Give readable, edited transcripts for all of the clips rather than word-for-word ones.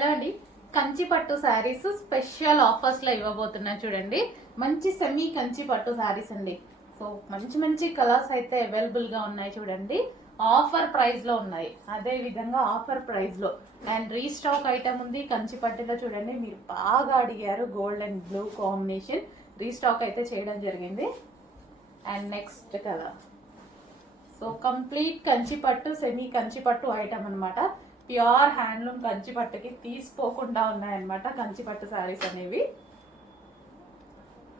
Hello అండి, కంచి పట్టు saris special ఆఫర్స్లో ఇవ్వబోతున్నా చూడండి. మంచి సెమీ కంచి పట్టు శారీస్ అండి. సో మంచి మంచి కలర్స్ అయితే అవైలబుల్గా ఉన్నాయి చూడండి. ఆఫర్ ప్రైస్లో ఉన్నాయి. అదే విధంగా ఆఫర్ ప్రైస్లో అండ్ రీస్టాక్ ఐటమ్ ఉంది కంచి పట్టులో చూడండి. మీరు బాగా అడిగారు, gold and blue combination restock అయితే చేయడం జరిగింది. And next colour, so complete Kanchi పట్టు సెమీ కంచి పట్టు ఐటమ్ అనమాట. ప్యూర్ హ్యాండ్లూమ్ కంచి పట్టుకి తీసిపోకుండా ఉన్నాయన్నమాట కంచి పట్టు శారీస్ అనేవి.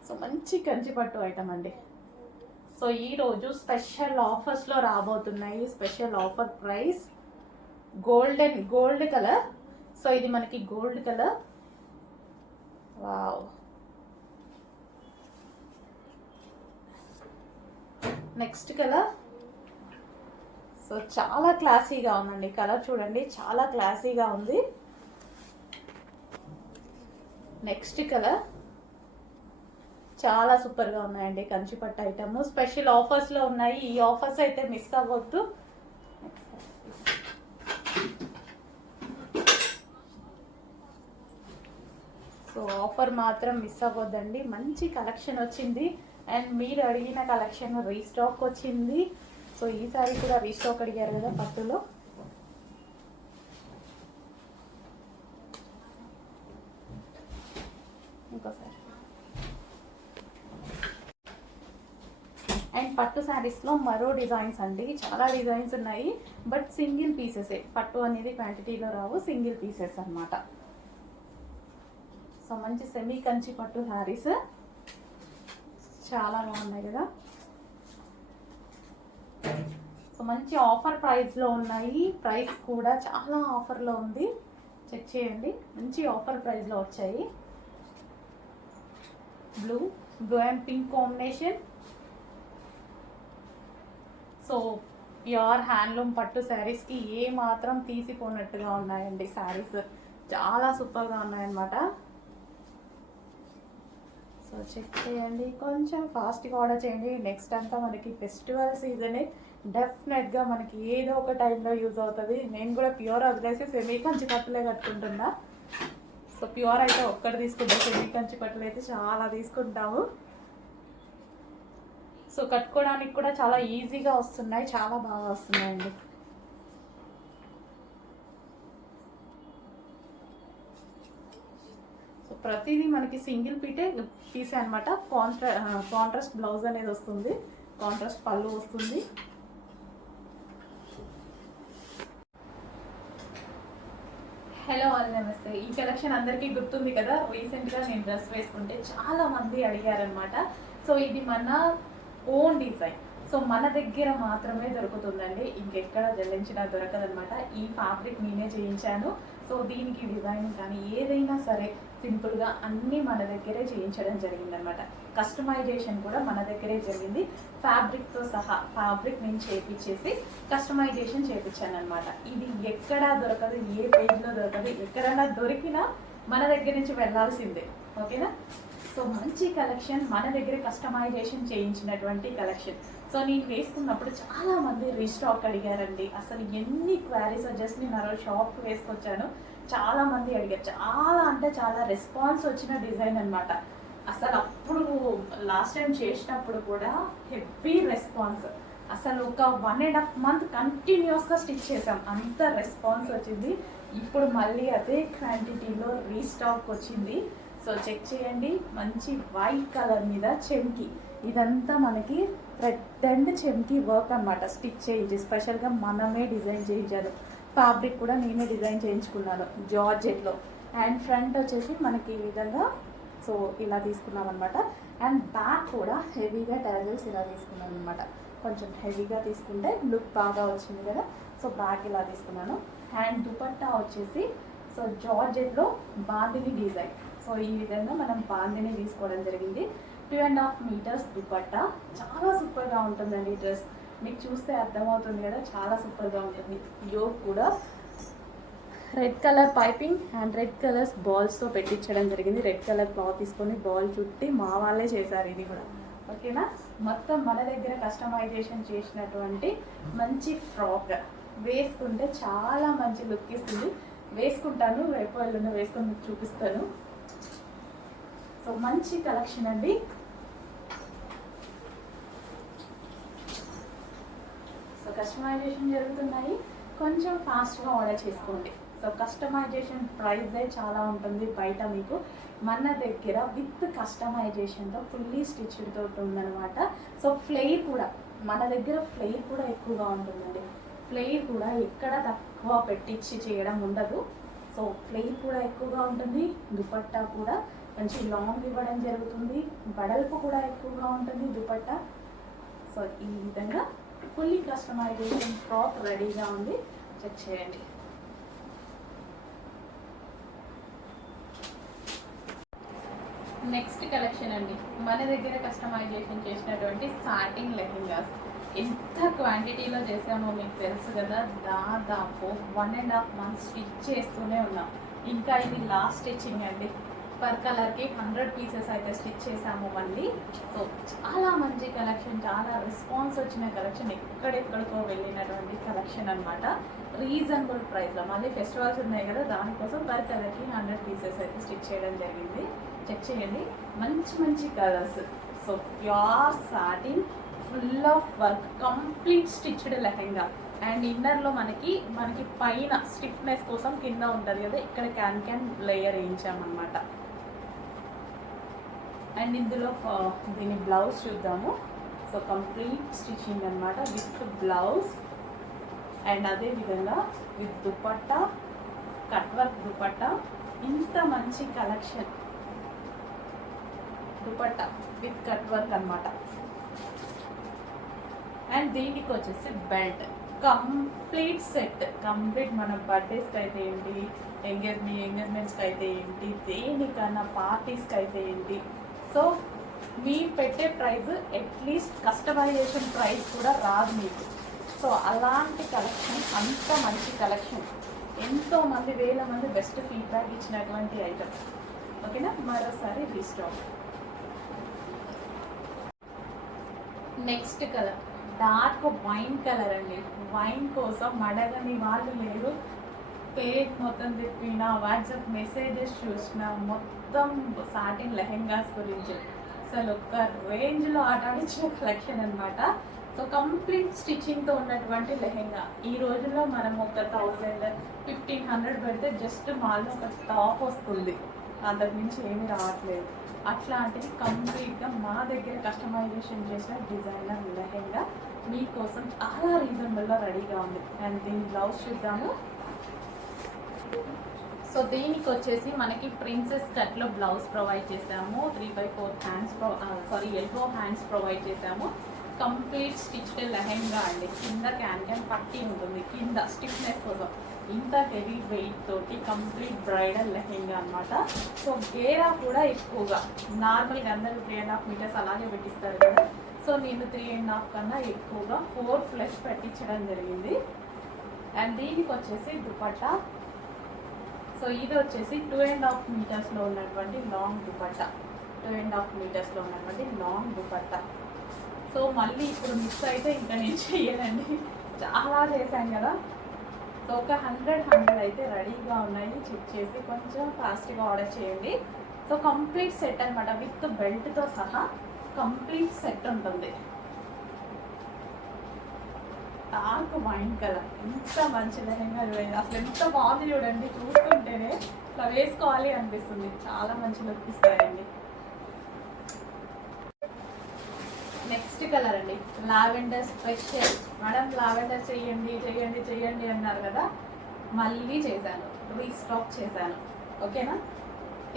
సో మంచి కంచి పట్టు ఐటమ్ అండి. సో ఈరోజు స్పెషల్ ఆఫర్స్లో రాబోతున్నాయి. Special offer price gold colour. So ఇది మనకి gold colour. Wow. Next colour, so చాలా క్లాసీగా ఉందండి. కలర్ చూడండి, చాలా క్లాసీగా ఉంది. నెక్స్ట్ కలర్ చాలా సూపర్గా ఉన్నాయండి. కంచిపట్టు ఐటమ్ స్పెషల్ ఆఫర్స్లో ఉన్నాయి. ఈ ఆఫర్స్ అయితే మిస్ అవ్వద్దు. సో ఆఫర్ మాత్రం మిస్ అవ్వద్దండి. మంచి కలెక్షన్ వచ్చింది అండ్ మీరు అడిగిన కలెక్షన్ రీస్టాక్ వచ్చింది. సో ఈసారి కూడా రీస్టాక్ అడిగారు కదా పట్టులో. ఇంకోసారి అండ్ పట్టు శారీస్లో మరో డిజైన్స్ అండి. చాలా డిజైన్స్ ఉన్నాయి, బట్ సింగిల్ పీసెసే. పట్టు అనేది క్వాంటిటీలో రావు, సింగిల్ పీసెస్ అనమాట. సో మంచి సెమీ కంచి పట్టు శారీస్ చాలా బాగున్నాయి కదా. సో మంచి ఆఫర్ ప్రైస్లో ఉన్నాయి. ప్రైస్ కూడా చాలా ఆఫర్లో ఉంది, చెక్ చేయండి. మంచి ఆఫర్ ప్రైస్లో వచ్చాయి. Blue and pink combination. So pure handloom పట్టు శారీస్కి ఏ మాత్రం తీసిపోయినట్టుగా ఉన్నాయండి. శారీస్ చాలా సూపర్గా ఉన్నాయన్నమాట. సో చెక్ చేయండి, కొంచెం ఫాస్ట్గా ఆర్డర్ చేయండి. నెక్స్ట్ అంతా మనకి ఫెస్టివల్ సీజనే. డెఫినెట్గా మనకి ఏదో ఒక టైంలో యూజ్ అవుతుంది. నేను కూడా ప్యూర్ వదిలేసి సెమీ కంచి పట్టులే కట్టుకుంటున్నా. సో ప్యూర్ అయితే ఒక్కటి తీసుకుంటాం, సెమీ కంచి పట్టులు అయితే చాలా తీసుకుంటాము. సో కట్టుకోవడానికి కూడా చాలా ఈజీగా వస్తున్నాయి, చాలా బాగా వస్తున్నాయండి. సో ప్రతిదీ మనకి సింగిల్ పీసే అనమాట. కాంట్రాస్ట్ బ్లౌజ్ అనేది వస్తుంది, కాంట్రాస్ట్ పళ్ళు వస్తుంది. హలో ఆల్, నమస్తే. ఈ కలెక్షన్ అందరికీ గుర్తుంది కదా. రీసెంట్గా నేను డ్రెస్ వేసుకుంటే చాలా మంది అడిగారనమాట. సో ఇది మన ఓన్ డిజైన్. సో మన దగ్గర మాత్రమే దొరుకుతుందండి, ఇంకెక్కడ జల్లించినా దొరకదనమాట. ఈ ఫ్యాబ్రిక్ నేనే చేయించాను. సో దీనికి డిజైన్ కానీ ఏదైనా సరే సింపుల్గా అన్నీ మన దగ్గరే చేయించడం జరిగిందనమాట. కస్టమైజేషన్ కూడా మన దగ్గరే జరిగింది. ఫ్యాబ్రిక్తో సహా ఫ్యాబ్రిక్ నేను చేయించేసి కస్టమైజేషన్ చేయించాను అనమాట. ఇది ఎక్కడా దొరకదు, ఏ పేజ్లో దొరకదు. ఎక్కడైనా దొరికినా మన దగ్గర నుంచి వెళ్ళాల్సిందే, ఓకేనా. సో మంచి కలెక్షన్, మన దగ్గర కస్టమైజేషన్ చేయించినటువంటి కలెక్షన్. సో నేను వేసుకున్నప్పుడు చాలా మంది రీస్టాక్ అడిగారండి. అసలు ఎన్ని క్వారీస్ జస్ట్ నేను ఆ రోజు షాప్కి వేసుకొచ్చాను. చాలా మంది అడిగారు, చాలా అంటే చాలా రెస్పాన్స్ వచ్చిన డిజైన్ అనమాట. అసలు అప్పుడు లాస్ట్ టైం చేసినప్పుడు కూడా హెవీ రెస్పాన్స్. అసలు ఒక 1.5 month కంటిన్యూస్గా స్టిచ్ చేసాం, అంత రెస్పాన్స్ వచ్చింది. ఇప్పుడు మళ్ళీ అదే క్వాంటిటీలో రీస్టాక్ వచ్చింది. సో చెక్ చేయండి. మంచి వైట్ కలర్ మీద చెమ్కి, ఇదంతా మనకి రెడ్ అండ్ చెమ్కి వర్క్ అనమాట. స్టిచ్ చేయించి స్పెషల్గా మనమే డిజైన్ చేయించాను. ఫ్యాబ్రిక్ కూడా నేనే డిజైన్ చేయించుకున్నాను జార్జెట్లో. అండ్ ఫ్రంట్ వచ్చేసి మనకి ఈ విధంగా సో ఇలా తీసుకున్నాం అనమాట. అండ్ బ్యాక్ కూడా హెవీగా టాజల్స్ ఇలా తీసుకున్నాను అనమాట. కొంచెం హెవీగా తీసుకుంటే లుక్ బాగా వచ్చింది కదా. సో బ్యాక్ ఇలా తీసుకున్నాను. అండ్ దుపట్టా వచ్చేసి సో జార్జెట్లో బాందిని డిజైన్. సో ఈ విధంగా మనం బాందిని తీసుకోవడం జరిగింది. 2.5 meters దుపట్టా. చాలా సూపర్గా ఉంటుందండి డ్రెస్. మీకు చూస్తే అర్థమవుతుంది కదా, చాలా సూపర్గా ఉంటుంది. యోగ్ కూడా red colour piping and red colours బాల్స్తో పెట్టించడం జరిగింది. రెడ్ కలర్ క్లాత్ తీసుకొని బాల్ చుట్టి మా వాళ్ళే చేశారు ఇది కూడా, ఓకేనా. మొత్తం మన దగ్గర కస్టమైజేషన్ చేసినటువంటి మంచి ఫ్రాక్ వేసుకుంటే చాలా మంచి లుక్ ఇస్తుంది. వేసుకుంటాను, రేపు ఎల్లుండి వేసుకొని మీకు చూపిస్తాను. సో మంచి కలెక్షన్ అండి. సో కస్టమైజేషన్ జరుగుతున్నాయి, కొంచెం ఫాస్ట్గా ఆర్డర్ చేసుకోండి. సో కస్టమైజేషన్ ప్రైజే చాలా ఉంటుంది బయట, మీకు మన దగ్గర విత్ కస్టమైజేషన్తో ఫుల్లీ స్టిచ్డ్తో ఉందన్నమాట. సో ఫ్లేర్ కూడా మన దగ్గర ఫ్లేర్ కూడా ఎక్కువగా ఉంటుందండి. ఫ్లేర్ కూడా ఎక్కడ తక్కువ పెట్టించి చేయడం ఉండదు. సో ఫ్లేర్ కూడా ఎక్కువగా ఉంటుంది, దుపట్టా కూడా మంచి లాంగ్ ఇవ్వడం జరుగుతుంది, వెడల్పు కూడా ఎక్కువగా ఉంటుంది దుపట్టా. సో ఈ విధంగా ఫుల్లీ కస్టమైజేషన్ ఫ్రాక్ రెడీగా ఉంది, చెక్ చేయండి. నెక్స్ట్ కలెక్షన్ అండి, మన దగ్గర కస్టమైజేషన్ చేసినటువంటి సాటిన్ లెహెంగాస్. ఎంత క్వాంటిటీలో చేసామో మీకు తెలుసు కదా, దాదాపు 1.5 months స్టిచ్ చేస్తూనే ఉన్నాం. ఇంకా ఇది లాస్ట్ స్టిచ్చింగ్ అండి. పర్ కలర్కి 100 pieces అయితే స్టిచ్ చేసాము మళ్ళీ. సో చాలా మంచి కలెక్షన్, చాలా రెస్పాన్స్ వచ్చిన కలెక్షన్, ఎక్కడెక్కడికో వెళ్ళినటువంటి కలెక్షన్ అనమాట. రీజనబుల్ ప్రైస్లో, మళ్ళీ ఫెస్టివల్స్ ఉన్నాయి కదా, దానికోసం పర్ కలర్కి 100 pieces అయితే స్టిచ్ చేయడం జరిగింది. చెక్ చేయండి, మంచి మంచి colours. So pure satin, full of work, complete stitched lehenga. And ఇన్నర్లో మనకి పైన స్టిఫ్నెస్ కోసం కింద ఉంటుంది కదా, ఇక్కడ క్యాన్ లేయర్ వేయించామన్నమాట. అండ్ ఇందులో దీని బ్లౌజ్ చూద్దాము. సో కంప్లీట్ స్టిచ్చింగ్ అనమాట విత్ బ్లౌజ్. అండ్ అదేవిధంగా with dupatta, cut work dupatta. ఇంత మంచి collection, dupatta with cut work అనమాట. అండ్ దీనికి వచ్చేసి బెల్ట్, కంప్లీట్ సెట్, కంప్లీట్ మన బర్త్డేస్కి అయితే ఏంటి, ఎంగేజ్మెంట్స్కి అయితే ఏంటి, దేనికన్నా పార్టీస్కి అయితే ఏంటి. సో మీరు పెట్టే ప్రైస్ అట్లీస్ట్ కస్టమైజేషన్ ప్రైస్ కూడా రాదు మీకు. సో అలాంటి కలెక్షన్, అంత మంచి కలెక్షన్, ఎంతోమంది వేల మంది బెస్ట్ ఫీడ్బ్యాక్ ఇచ్చినటువంటి ఐటమ్. ఓకేనా, మరోసారి restock. Next colour dark wine colour అండి. వైన్ కోసం అడగని వాళ్ళు లేరు. పేజ్ మొత్తం తిప్పిన, వాట్సాప్ మెసేజెస్ చూసిన, మొత్తం సాటిన్ లెహెంగాస్ గురించి అసలు ఒక రేంజ్లో ఆటాడించిన కలెక్షన్ అనమాట. సో కంప్లీట్ స్టిచ్చింగ్తో ఉన్నటువంటి లెహెంగా. ఈ రోజుల్లో మనం ఒక 1000-1500 పెడితే జస్ట్ మాల్లో ఒక టాప్ వస్తుంది, అంతకుమించి ఏమీ రావట్లేదు. అట్లాంటివి కంప్లీట్గా మా దగ్గర కస్టమైజేషన్ చేసిన డిజైనర్ లెహెంగా మీకోసం చాలా రీజనబుల్గా రెడీగా ఉంది. అండ్ దీని బ్లౌజ్ చూద్దాము. సో దీనికి వచ్చేసి మనకి ప్రిన్సెస్ కట్లో బ్లౌజ్ ప్రొవైడ్ చేసాము. 3/4 హ్యాండ్స్ ఎల్బో హ్యాండ్స్ ప్రొవైడ్ చేసాము. కంప్లీట్ స్టిచ్డ్ లెహెంగా అండి. కింద క్యాన్ పట్టి ఉంటుంది, కింద స్టిఫ్నెస్ కోసం. ఇంత హెవీ వెయిట్ తోటి కంప్లీట్ బ్రైడల్ లెహెంగా అనమాట. సో గేరా కూడా ఎక్కువగా, నార్మల్గా అందరూ 3.5 meters అలాగే పెట్టిస్తారు కదా. సో నేను 3.5 కన్నా ఎక్కువగా 4+ పెట్టించడం జరిగింది. అండ్ దీనికి వచ్చేసి దుపట్టా. సో ఇది వచ్చేసి 2.5 metersలో ఉన్నటువంటి లాంగ్ దుపట్టా, 2.5 metersలో ఉన్నటువంటి లాంగ్ దుపట్టా. సో మళ్ళీ ఇప్పుడు మిక్స్ అయితే ఇంకా నేను చెయ్యనండి, చాలా చేశాను కదా. సో ఒక 100 అయితే రెడీగా ఉన్నాయి. చెక్ చేసి కొంచెం ఫాస్ట్గా ఆర్డర్ చేయండి. సో కంప్లీట్ సెట్ అనమాట, విత్ బెల్ట్తో సహా కంప్లీట్ సెట్ ఉంటుంది. డార్క్ వైన్ కలర్, ఎంత మంచి లెహంగా చూడండి, అసలు ఎంత బాగుంది చూడండి. చూస్తుంటేనే ఇట్లా వేసుకోవాలి అనిపిస్తుంది, చాలా మంచి లుక్ ఇస్తాయండి. నెక్స్ట్ కలర్ అండి, లావెండర్ స్పెషల్. మేడం లావెండర్ చెయ్యండి చెయ్యండి చెయ్యండి అన్నారు కదా, మళ్ళీ చేశాను, రీస్టాక్ చేశాను. ఓకేనా,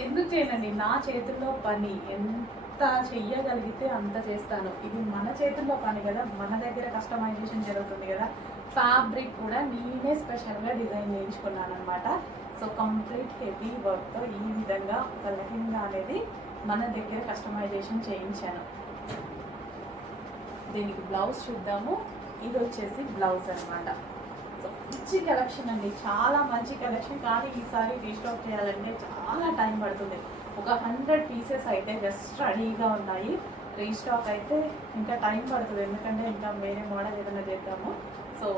ఎందుకు చేయనండి, నా చేతుల్లో పని, ఎంత చెయ్యగలిగితే అంత చేస్తాను. ఇది మన చేతుల్లో పని కదా, మన దగ్గర కస్టమైజేషన్ జరుగుతుంది కదా. ఫ్యాబ్రిక్ కూడా నేనే స్పెషల్గా డిజైన్ చేయించుకున్నాను అనమాట. సో కంప్లీట్ హెవీ వర్క్తో ఈ విధంగా ఒక లెహంగా అనేది మన దగ్గర కస్టమైజేషన్ చేయించాను. దీనికి బ్లౌజ్ చూద్దాము. ఇది వచ్చేసి బ్లౌజ్ అనమాట. సో మంచి కలెక్షన్ అండి, చాలా మంచి కలెక్షన్. కానీ ఈసారి రీస్టాక్ చేయాలంటే చాలా టైం పడుతుంది. ఒక 100 pieces అయితే జస్ట్ రెడీగా ఉన్నాయి. రీస్టాక్ అయితే ఇంకా టైం పడుతుంది, ఎందుకంటే ఇంకా వేరే మోడల్ ఏదైనా చేద్దాము. సో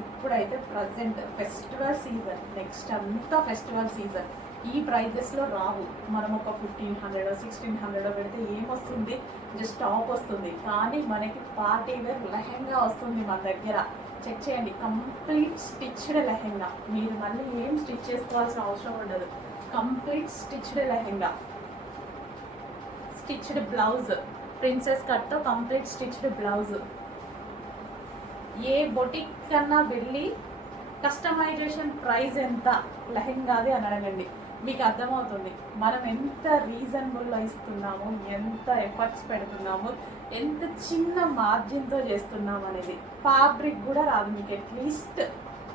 ఇప్పుడైతే ప్రజెంట్ ఫెస్టివల్ సీజన్, నెక్స్ట్ అంతా ఫెస్టివల్ సీజన్. ఈ ప్రైజెస్లో రావు. మనం ఒక 1500 1600 పెడితే ఏమొస్తుంది, జస్ట్ టాప్ వస్తుంది. కానీ మనకి పార్టీ వేర్ లెహెంగా వస్తుంది మన దగ్గర. చెక్ చేయండి, కంప్లీట్ స్టిచ్డ్ లెహెంగా. మీరు మళ్ళీ ఏం స్టిచ్ చేసుకోవాల్సిన అవసరం ఉండదు. Complete stitched lehenga, stitched blouse, princess కట్తో కంప్లీట్ స్టిచ్డ్ బ్లౌజ్. ఏ బొటిక్ కన్నా వెళ్ళి కస్టమైజేషన్ ప్రైస్ ఎంత లెహెంగాది అని అడగండి, మీకు అర్థమవుతుంది మనం ఎంత రీజనబుల్లో ఇస్తున్నాము, ఎంత ఎఫర్ట్స్ పెడుతున్నాము, ఎంత చిన్న మార్జిన్తో చేస్తున్నాము అనేది. ఫ్యాబ్రిక్ కూడా రాదు మీకు, అట్లీస్ట్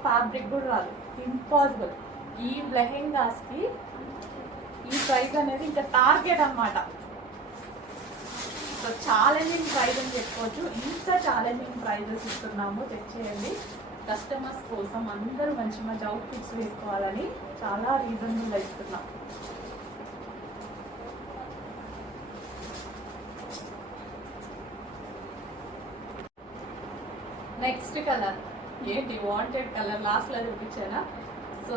ఫ్యాబ్రిక్ కూడా రాదు, ఇంపాసిబుల్. ఈ లెహెంగాస్కి ఈ ప్రైస్ అనేది ఇంకా టార్గెట్ అన్నమాట. సో ఛాలెంజింగ్ ప్రైస్ అని చెప్పుకోవచ్చు. ఇంత ఛాలెంజింగ్ ప్రైజెస్ ఇస్తున్నాము, చెక్ చేయండి. కస్టమర్స్ కోసం అందరూ మంచి మంచి అవుట్ఫిట్స్ వేసుకోవాలని చాలా రీజనబుల్గా ఇస్తున్నాం. నెక్స్ట్ కలర్ ఏంటి, వాంటెడ్ కలర్ లాస్ట్లో చూపించానా. సో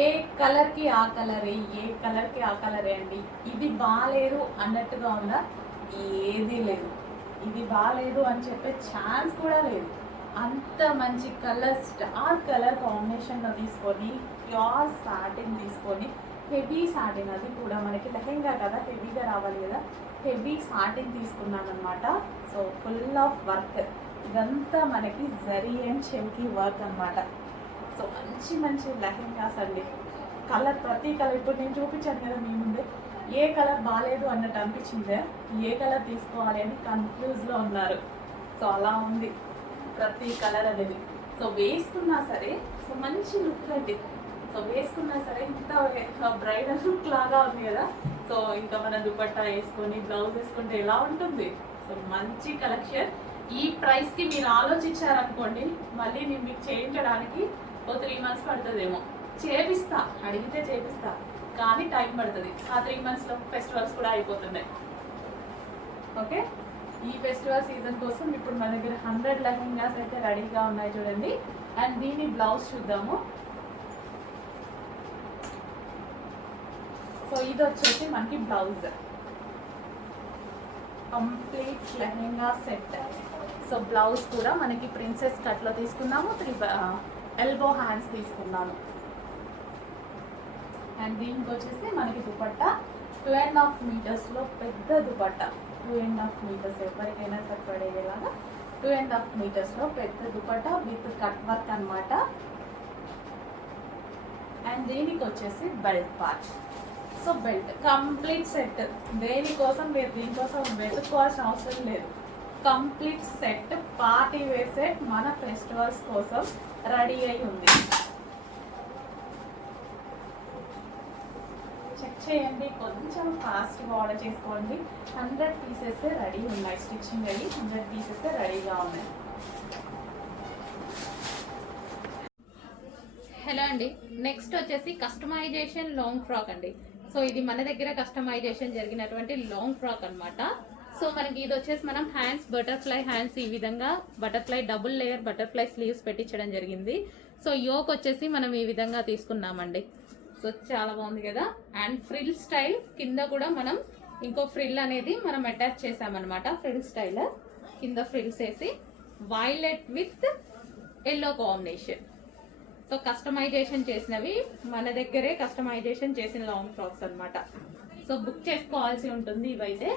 ఏ కలర్కి ఆ కలరే, ఏ కలర్కి ఆ కలరే అండి. ఇది బాగాలేదు అన్నట్టుగా ఉందా, ఏదీ లేదు. ఇది బాగాలేదు అని చెప్పే ఛాన్స్ కూడా లేదు. అంత మంచి కలర్, డార్క్ కలర్ కాంబినేషన్లో తీసుకొని, ప్యూర్ సాటిన్ తీసుకొని, హెవీ సాటిన్, అది కూడా మనకి లెహెంగా కదా, హెవీగా రావాలి కదా, హెవీ సాటిన్ తీసుకున్నాను అనమాట. సో ఫుల్ ఆఫ్ వర్క్, ఇదంతా మనకి జరీ అండ్ చెమ్కీ వర్క్ అనమాట. సో మంచి మంచి లెహెంగాస్ అండి. కలర్, ప్రతి కలర్ ఇప్పుడు నేను చూపించాను కదా మీ ముందే, ఏ కలర్ బాగాలేదు అన్నట్టు అనిపించిందే, ఏ కలర్ తీసుకోవాలి అని కన్ఫ్యూజ్లో ఉన్నారు. సో అలా ఉంది ప్రతి కలర్ అనేది. సో వేసుకున్నా సరే సో మంచి లుక్ అండి. సో వేసుకున్నా సరే ఇంత బ్రైడల్ లుక్ లాగా ఉంది కదా. సో ఇంకా మన దుపట్టా వేసుకొని బ్లౌజ్ వేసుకుంటే ఎలా ఉంటుంది. సో మంచి కలెక్షన్. ఈ ప్రైస్కి మీరు ఆలోచించారనుకోండి, మళ్ళీ నేను మీకు చేయించడానికి ఓ 3 months పడుతుందేమో. చేపిస్తా, అడిగితే చేపిస్తా, కానీ టైం పడుతుంది. ఆ 3 monthsలో ఫెస్టివల్స్ కూడా అయిపోతున్నాయి. ఓకే, ఈ ఫెస్టివల్ సీజన్ కోసం ఇప్పుడు మన దగ్గర 100 లెహెంగాస్ అయితే రెడీగా ఉన్నాయి చూడండి. అండ్ దీని బ్లౌజ్ చూద్దాము. సో ఇది వచ్చేసి మనకి blouse, complete lehenga set. So blouse కూడా మనకి ప్రిన్సెస్ కట్లో తీసుకున్నాము, 3 ఎల్బో హ్యాండ్స్ తీసుకున్నాము. అండ్ దీనికి వచ్చేసి మనకి దుపట్టా 2.5 మీటర్స్లో పెద్ద దుపట్టా, 2.5 మీటర్స్ ఎవరికైనా సరిపడేలాగా 2.5 మీటర్స్లో పెద్ద దుపట్టా విత్ కట్ వర్క్ అనమాట. అండ్ దీనికి వచ్చేసి belt part. So belt complete set. దేనికోసం మీరు దీనికోసం వెతుక్కోవాల్సిన అవసరం లేదు. Complete set, party wear set మన ఫెస్టివల్స్ కోసం రెడీ అయి ఉంది. చెక్ చేయండి, కొంచెం ఫాస్ట్గా ఆర్డర్ చేసుకోండి. 100 పీసెస్ రెడీ ఉన్నాయి, స్టిచ్చింగ్ అయ్యి 100 పీసెస్ రెడీగా ఉన్నాయి. హలో అండి, నెక్స్ట్ వచ్చేసి కస్టమైజేషన్ లాంగ్ ఫ్రాక్ అండి. సో ఇది మన దగ్గర కస్టమైజేషన్ జరిగినటువంటి లాంగ్ ఫ్రాక్ అనమాట. సో మనకి ఇది వచ్చేసి మనం హ్యాండ్స్, బటర్ఫ్లై హ్యాండ్స్, ఈ విధంగా butterfly double layer butterfly sleeves పెట్టించడం జరిగింది. సో యోక్ వచ్చేసి మనం ఈ విధంగా తీసుకున్నామండి. సో చాలా బాగుంది కదా. అండ్ ఫ్రిల్ స్టైల్ కింద కూడా మనం ఇంకో ఫ్రిల్ అనేది మనం అటాచ్ చేసామన్నమాట. ఫ్రిల్ స్టైల్ కింద ఫ్రిల్స్ వేసి violet with yellow combination. So customization చేసినవి మన దగ్గరే కస్టమైజేషన్ చేసిన లాంగ్ ఫ్రాక్స్ అనమాట. సో బుక్ చేసుకోవాల్సి ఉంటుంది ఇవైతే.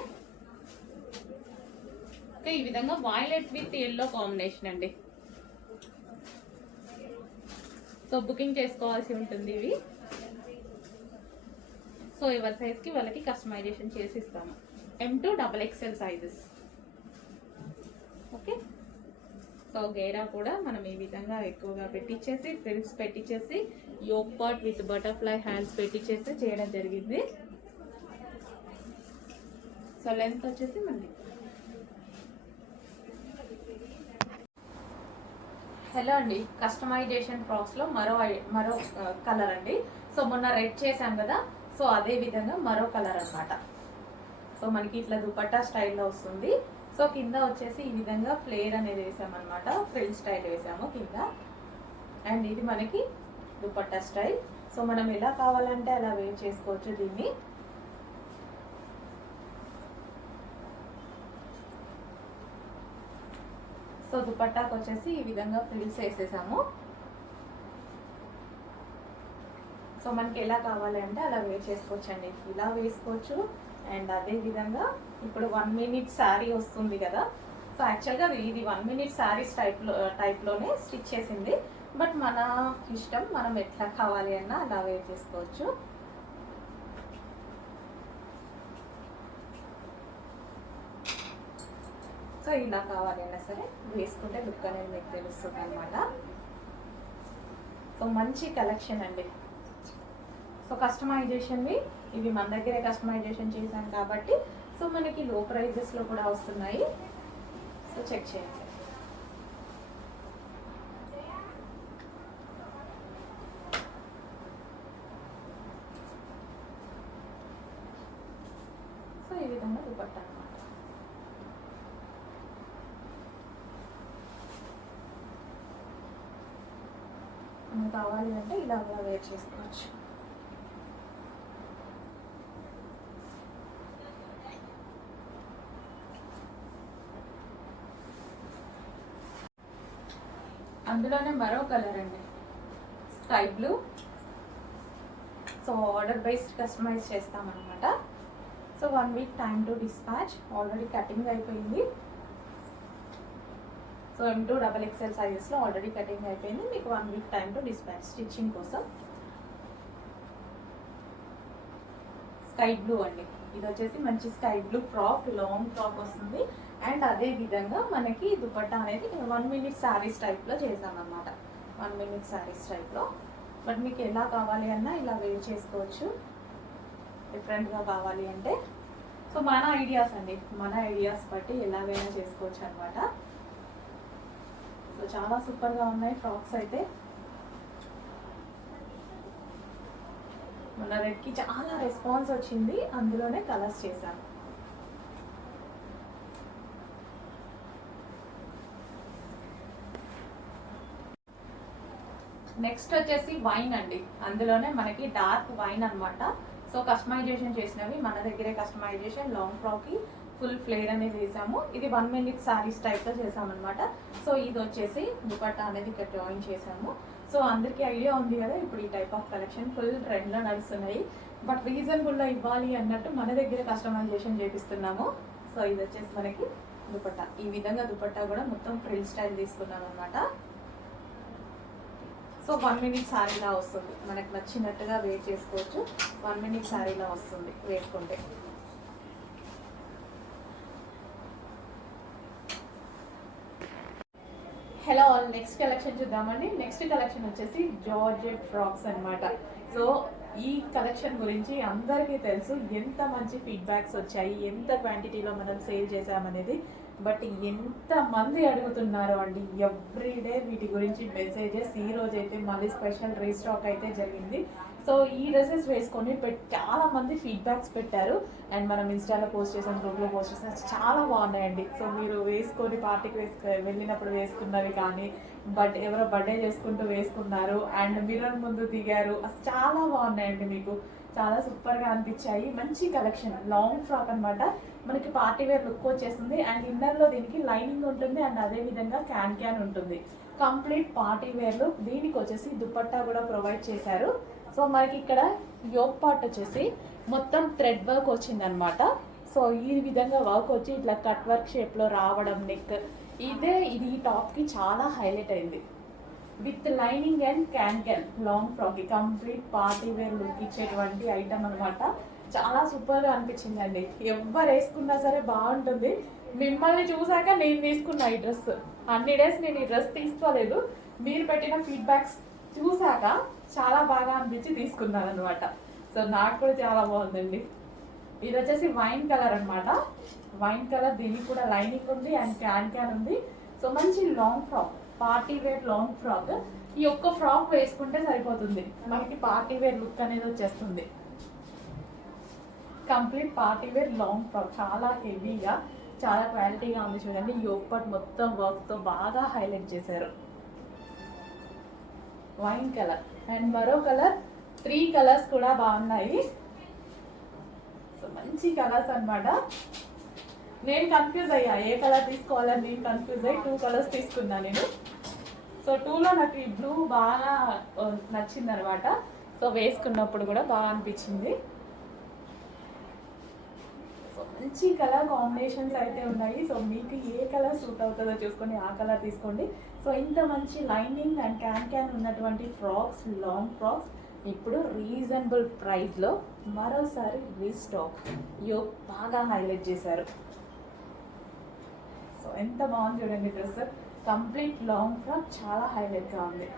ఓకే, ఈ విధంగా వైలెట్ విత్ ఎల్లో కాంబినేషన్ అండి. సో బుకింగ్ చేసుకోవాల్సి ఉంటుంది ఇవి. సో ఎవరి సైజ్కి వాళ్ళకి కస్టమైజేషన్ చేసి ఇస్తాము. M2 XXL sizes. Okay, so గేరా కూడా మనం ఈ విధంగా ఎక్కువగా పెట్టించేసి ఫ్రిల్స్ పెట్టించేసి yoke part with butterfly hands పెట్టించేసి చేయడం జరిగింది. సో లెంత్ వచ్చేసి మళ్ళీ. హలో అండి, కస్టమైజేషన్ ఫ్రాక్స్లో మరో కలర్ అండి. సో మొన్న రెడ్ చేశాం కదా, సో అదే విధంగా మరో కలర్ అనమాట. సో మనకి ఇట్లా దుపట్టా స్టైల్లో వస్తుంది. సో కింద వచ్చేసి ఈ విధంగా ఫ్లేర్ అనేది వేసామన్నమాట, ఫ్రిల్ స్టైల్ వేసాము కింద. అండ్ ఇది మనకి దుపట్టా స్టైల్. సో మనం ఎలా కావాలంటే అలా వేర్ చేసుకోవచ్చు దీన్ని. సో దుపట్టాకి వచ్చేసి ఈ విధంగా ఫ్రిల్స్ వేసేసాము. సో మనకి ఎలా కావాలి అంటే అలా వేర్ చేసుకోవచ్చు అండి. ఇలా వేసుకోవచ్చు. అండ్ అదే విధంగా ఇప్పుడు 1 minute శారీ వస్తుంది కదా. సో యాక్చువల్గా ఇది 1 minute శారీస్ టైప్లోనే స్టిచ్ చేసింది. బట్ మన ఇష్టం, మనం ఎట్లా కావాలి అన్నా అలా వేర్ చేసుకోవచ్చు. సో ఇలా కావాలి అన్నా సరే వేసుకుంటే లుక్ అనేది మీకు తెలుస్తుంది అనమాట. సో మంచి కలెక్షన్ అండి. సో కస్టమైజేషన్వి ఇవి మన దగ్గరే కస్టమైజేషన్ చేశాను కాబట్టి సో మనకి లో ప్రైజెస్లో కూడా వస్తున్నాయి. సో చెక్ చేయండి. సో ఈ విధంగా దుపట్టా అన్నమాట. మనకు కావాలి అంటే ఇలా కూడా వేర్ చేసుకోవచ్చు. అందులోనే మరో కలర్ అండి, sky blue. So order based customize చేస్తామన్నమాట. So 1 week time to dispatch. Already cutting అయిపోయింది. సో M2 XXL సైజెస్లో ఆల్రెడీ కటింగ్ అయిపోయింది. మీకు 1 week time to dispatch stitching కోసం. స్కై బ్లూ అండి. ఇది వచ్చేసి మంచి sky blue frock, long frock వస్తుంది. అండ్ అదే విధంగా మనకి దుపట్టా అనేది 1 minute శారీస్ టైప్లో చేసామన్నమాట. 1 minute శారీస్ టైప్లో. బట్ మీకు ఎలా కావాలి అన్నా ఇలా వేర్ చేసుకోవచ్చు, డిఫరెంట్గా కావాలి అంటే. సో మన ఐడియాస్ అండి, మన ఐడియాస్ బట్టి ఎలాగైనా చేసుకోవచ్చు అనమాట. సో చాలా సూపర్గా ఉన్నాయి ఫ్రాక్స్ అయితే. మన రెడ్కి చాలా రెస్పాన్స్ వచ్చింది, అందులోనే కలర్స్ చేశాను. నెక్స్ట్ వచ్చేసి వైన్ అండి. అందులోనే మనకి డార్క్ వైన్ అన్నమాట. సో కస్టమైజేషన్ చేసినవి మన దగ్గరే కస్టమైజేషన్. లాంగ్ ఫ్రాక్కి ఫుల్ ఫ్లేర్ అనేది వేసాము. ఇది 1 minute శారీస్ టైప్లో చేసామన్నమాట. సో ఇది వచ్చేసి దుపట్టా అనేది ఇక్కడ జాయిన్ చేసాము. సో అందరికీ ఐడియా ఉంది కదా, ఇప్పుడు ఈ టైప్ ఆఫ్ కలెక్షన్ ఫుల్ ట్రెండ్లో నడుస్తున్నాయి. బట్ రీజనబుల్లో ఇవ్వాలి అన్నట్టు మన దగ్గర కస్టమైజేషన్ చేపిస్తున్నాము. సో ఇది వచ్చేసి మనకి దుపట్టా. ఈ విధంగా దుపట్టా కూడా మొత్తం ఫ్రిల్ స్టైల్ తీసుకున్నాం అనమాట. సో 1 minute శారీలా వస్తుంది. మనకు నచ్చినట్టుగా వేర్ చేసుకోవచ్చు. 1 minute శారీలా వస్తుంది వేసుకుంటే. హలో ఆల్, నెక్స్ట్ కలెక్షన్ చూద్దామండి. నెక్స్ట్ కలెక్షన్ వచ్చేసి జార్జెట్ ఫ్రాక్స్ అన్నమాట. సో ఈ కలెక్షన్ గురించి అందరికీ తెలుసు, ఎంత మంచి ఫీడ్బ్యాక్స్ వచ్చాయి, ఎంత క్వాంటిటీలో మనం సేల్ చేసామనేది. బట్ ఎంత మంది అడుగుతున్నారు అండి ఎవ్రీడే వీటి గురించి మెసేజెస్. ఈ రోజు అయితే మళ్ళీ స్పెషల్ రీస్టాక్ అయితే జరిగింది. సో ఈ డ్రెస్సెస్ వేసుకొని చాలా మంది ఫీడ్బ్యాక్స్ పెట్టారు. అండ్ మనం ఇన్స్టాలో పోస్ట్ చేసాం, గ్రూప్లో పోస్ట్ చేసాం, చాలా బాగున్నాయండి. సో మీరు వేసుకొని పార్టీకి వెళ్ళినప్పుడు వేసుకున్నవి కానీ, ఎవరో బర్త్డే చేసుకుంటూ వేసుకున్నారు అండ్ మిర్రర్ ముందు దిగారు, అసలు చాలా బాగున్నాయండి. మీకు చాలా సూపర్గా అనిపించాయి. మంచి కలెక్షన్. లాంగ్ ఫ్రాక్ అనమాట. మనకి పార్టీ వేర్ లుక్ వచ్చేసింది. అండ్ ఇన్నర్లో దీనికి లైనింగ్ ఉంటుంది అండ్ అదే విధంగా క్యాన్ ఉంటుంది. Complete party wear look. దీనికి వచ్చేసి దుపట్టా కూడా ప్రొవైడ్ చేశారు. సో మనకి ఇక్కడ యోక్ పార్ట్ వచ్చేసి మొత్తం థ్రెడ్ వర్క్ వచ్చింది అనమాట. సో ఈ విధంగా వర్క్ వచ్చి ఇట్లా కట్ వర్క్ షేప్లో రావడం, నెక్ ఇది ఈ టాప్కి చాలా హైలైట్ అయింది. With lining and can long frock, complete party wear look ఇచ్చేటువంటి ఐటమ్ అనమాట. చాలా సూపర్గా అనిపించిందండి. ఎవరు వేసుకున్నా సరే బాగుంటుంది. మిమ్మల్ని చూసాక నేను తీసుకున్నా ఈ డ్రెస్. అన్ని డేస్ నేను ఈ డ్రెస్ తీసుకోలేదు, మీరు పెట్టిన ఫీడ్బ్యాక్స్ చూసాక చాలా బాగా అనిపించి తీసుకున్నాను అనమాట. సో నాకు కూడా చాలా బాగుందండి. ఇది వచ్చేసి వైన్ కలర్ అనమాట. వైన్ కలర్, దీనికి కూడా లైనింగ్ ఉంది అండ్ క్యాన్ ఉంది. సో మంచి long frock, party wear long frock. ఈ ఒక్క ఫ్రాక్ వేసుకుంటే సరిపోతుంది, మనకి పార్టీ వేర్ లుక్ అనేది వచ్చేస్తుంది. Complete party wear long frock, చాలా హెవీగా, చాలా క్వాలిటీగా ఉంది. చూడండి, యోక్ పార్ట్ మొత్తం వర్క్తో బాగా హైలైట్ చేశారు. వైన్ కలర్ అండ్ మరో కలర్, 3 కలర్స్ కూడా బాగున్నాయి. సో మంచి కలర్స్ అన్నమాట. నేను కన్ఫ్యూజ్ అయ్యా ఏ కలర్ తీసుకోవాలని, నేను కన్ఫ్యూజ్ అయ్యి 2 కలర్స్ తీసుకున్నా నేను. సో 2లో నాకు ఈ బ్లూ బాగా నచ్చింది అనమాట. సో వేసుకున్నప్పుడు కూడా బాగా అనిపించింది. సో మంచి కలర్ కాంబినేషన్స్ అయితే ఉన్నాయి. సో మీకు ఏ కలర్ సూట్ అవుతుందో చూసుకొని ఆ కలర్ తీసుకోండి. సో ఇంత మంచి లైనింగ్ అండ్ క్యాన్ ఉన్నటువంటి ఫ్రాక్స్, లాంగ్ ఫ్రాక్స్ ఇప్పుడు రీజనబుల్ ప్రైస్లో మరోసారి రీస్టాక్ బాగా హైలైట్ చేశారు. సో ఎంత బాగుంది చూడండి డ్రెస్. కంప్లీట్ లాంగ్ ఫ్రాక్ చాలా హైలైట్గా ఉంది.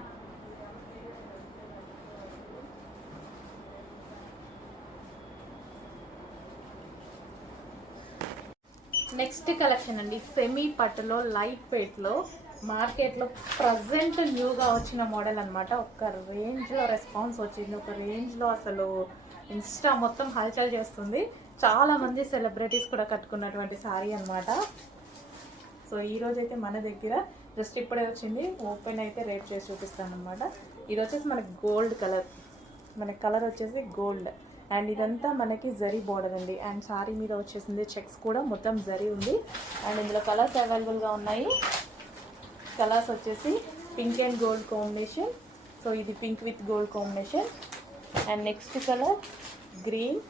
నెక్స్ట్ కలెక్షన్ అండి, సెమీ పట్టులో లైట్ వెయిట్లో మార్కెట్లో ప్రజెంట్ న్యూగా వచ్చిన మోడల్ అనమాట. ఒక రేంజ్లో రెస్పాన్స్ వచ్చింది, ఒక రేంజ్లో అసలు ఇన్స్టా మొత్తం హల్చల్ చేస్తుంది. చాలామంది సెలబ్రిటీస్ కూడా కట్టుకున్నటువంటి శారీ అనమాట. సో ఈరోజు అయితే మన దగ్గర జస్ట్ ఇప్పుడే వచ్చింది, ఓపెన్ అయితే రేట్ చేసి చూపిస్తాను అనమాట. ఇది వచ్చేసి మనకి గోల్డ్ కలర్, మనకి కలర్ వచ్చేసి గోల్డ్ అండ్ ఇదంతా మనకి జరీ బార్డర్ అండి. అండ్ శారీ మీద వచ్చేసింది చెక్స్ కూడా మొత్తం జరీ ఉంది. అండ్ ఇందులో కలర్స్ అవైలబుల్గా ఉన్నాయి. కలర్స్ వచ్చేసి pink and gold combination. So ఇది pink with gold combination. And next colour green,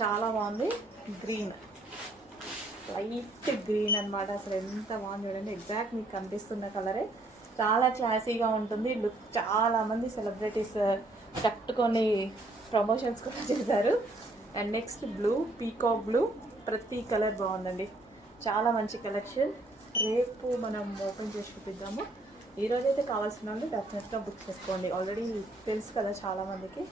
చాలా బాగుంది. గ్రీన్, లైట్ గ్రీన్ అనమాట. అసలు ఎంత బాగుంది చూడండి. ఎగ్జాక్ట్ మీకు కనిపిస్తున్న కలరే. చాలా క్లాసీగా ఉంటుంది లుక్. చాలామంది సెలబ్రిటీస్ కట్టుకొని ప్రమోషన్స్ కూడా చేశారు. And next blue, peacock blue. ప్రతి కలర్ బాగుందండి, చాలా మంచి కలెక్షన్. రేపు మనం ఓపెన్ చేసి చూపిద్దాము. ఈరోజు అయితే కావాల్సిన వాళ్ళు డెఫినెట్గా బుక్ చేసుకోండి. ఆల్రెడీ తెలుసు కదా చాలామందికి.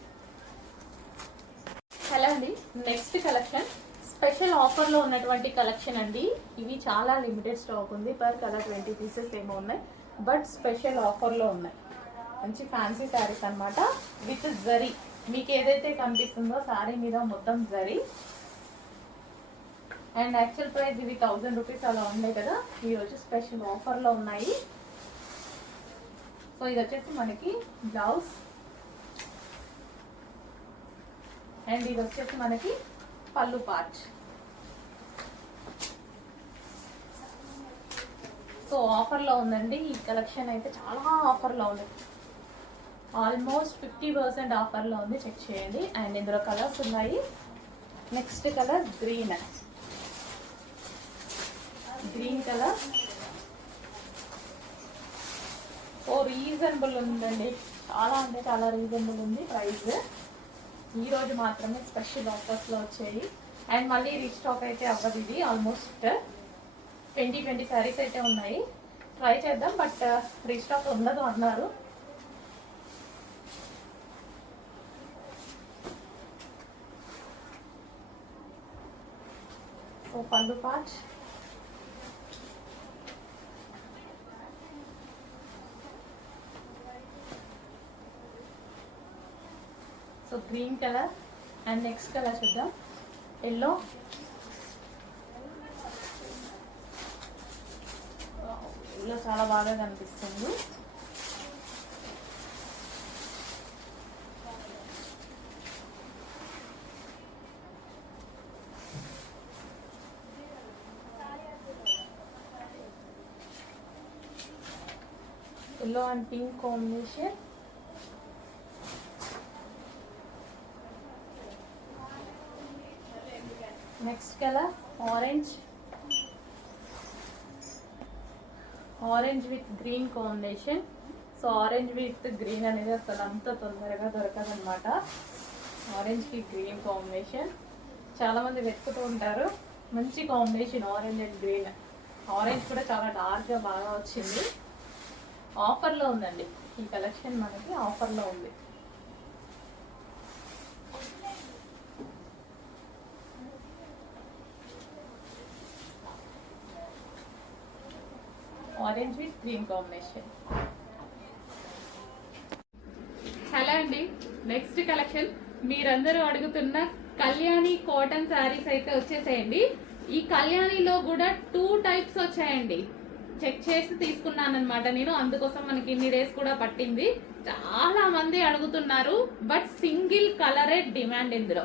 హలో అండి, నెక్స్ట్ కలెక్షన్ స్పెషల్ ఆఫర్లో ఉన్నటువంటి కలెక్షన్ అండి. ఇవి చాలా లిమిటెడ్ స్టాక్ ఉంది. పర్ కలర్ 20 పీసెస్ ఏమో ఉన్నాయి, బట్ స్పెషల్ ఆఫర్లో ఉన్నాయి. మంచి ఫ్యాన్సీ శారీస్ అనమాట విత్ జరీ. మీకు ఏదైతే కనిపిస్తుందో శారీ మీద మొత్తం జరీ. అండ్ యాక్చువల్ ప్రైస్ ఇవి 1000 రూపీస్ అలా ఉన్నాయి కదా, ఈరోజు స్పెషల్ ఆఫర్లో ఉన్నాయి. సో ఇది వచ్చేసి మనకి బ్లౌజ్ అండ్ ఇది వచ్చేసి మనకి పళ్ళు పార్ట్. సో ఆఫర్లో ఉందండి ఈ కలెక్షన్ అయితే, చాలా ఆఫర్లో ఉంది. ఆల్మోస్ట్ 50% ఆఫర్లో ఉంది, చెక్ చేయండి. అండ్ ఇందులో కలర్స్ ఉన్నాయి. Next colour green, green colour. ఓ రీజనబుల్ ఉందండి, చాలా అంటే చాలా రీజనబుల్ ఉంది ప్రైస్. ఈరోజు మాత్రమే స్పెషల్ ఆఫర్స్లో వచ్చాయి. అండ్ మళ్ళీ రీస్టాక్ అయితే అవ్వదు. ఇది ఆల్మోస్ట్ 20 శారీస్ అయితే ఉన్నాయి. ట్రై చేద్దాం, బట్ రీస్టాక్ ఉండదు అన్నారు. సో పళ్ళు part, so green colour. And next colour చూద్దాం, ఎల్లో. ఎల్లో చాలా బాగా కనిపిస్తుంది. Yellow and pink combination. Next colour orange, orange with green combination. So orange with green అనేది అసలు అంత తొందరగా దొరకదు అనమాట. ఆరెంజ్కి గ్రీన్ కాంబినేషన్ చాలామంది వెతుకుతూ ఉంటారు. మంచి combination orange and green. Orange కూడా చాలా డార్క్గా బాగా వచ్చింది. ఆఫర్లో ఉందండి ఈ కలెక్షన్, మనకి ఆఫర్లో ఉంది. Orange with green combination. Hello అండి, నెక్స్ట్ కలెక్షన్ మీరందరూ అడుగుతున్న కళ్యాణి కాటన్ శారీస్ అయితే వచ్చేసేయండి. ఈ కళ్యాణిలో కూడా 2 టైప్స్ వచ్చాయండి. చెక్ చేసి తీసుకున్నాను అనమాట నేను, అందుకోసం మనకి ఇన్ని డేస్ కూడా పట్టింది. చాలా మంది అడుగుతున్నారు, బట్ సింగిల్ కలరే డిమాండ్, ఇందులో